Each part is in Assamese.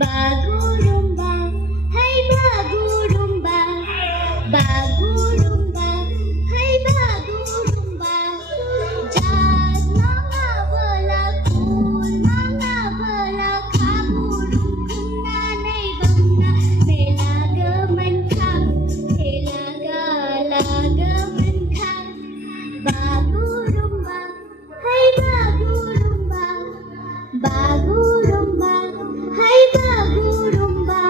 Bagurumba, hey bagurumba, bagurumba, hey bagurumba. Jazz manga bola, cool manga bola, kaburung kuna nay bangna, melaga man kham, helaga laga man kham. Bagurumba, hey bagurumba, bagurumba, hey bagurumba.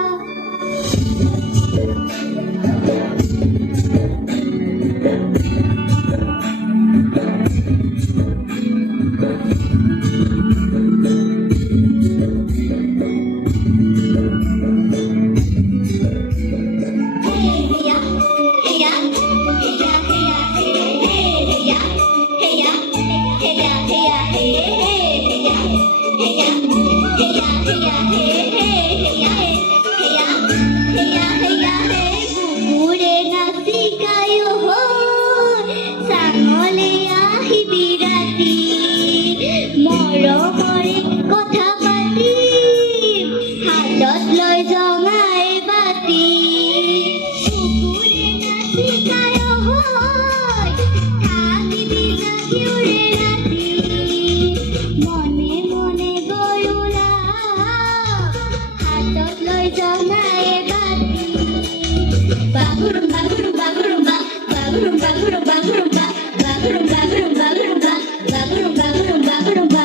কথা পাতি হাতত লৈ জঙাই বাতি কুকুৰে নাচি গায় হয় থাকিবি জাগিউৰে ৰাতি মনে মনে গৈ ওলা হাতত লৈ জঙাই বাতি বাগুৰুম বাগুৰুম বাগুৰুম্বা বাগুৰুম বাগুৰুম বাগুৰুম্বা বাগুৰুম বাগুৰুম বাগুৰুম্বা বাগুৰুম বাগুৰুম বাগুৰুম্বা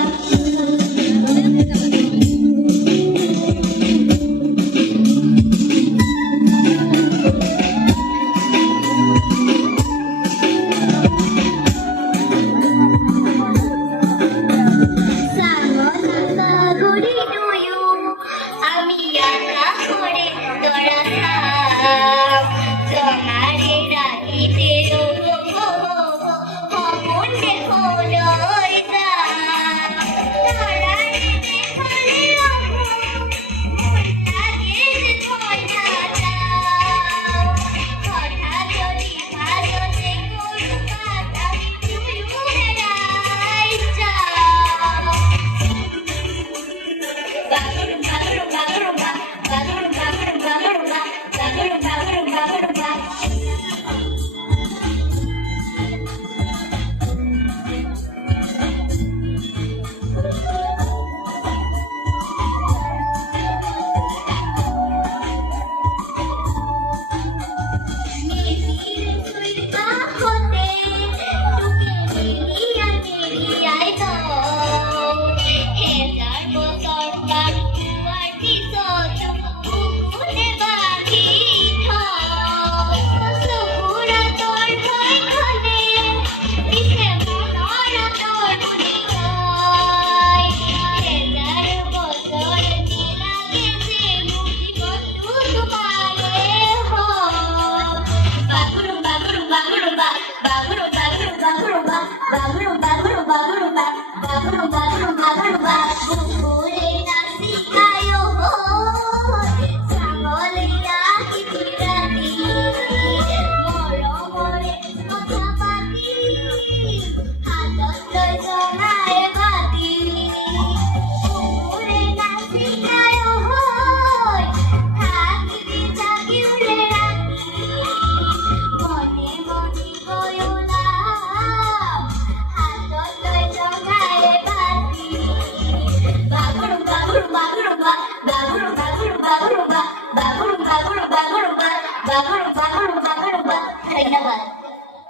Bagurumba,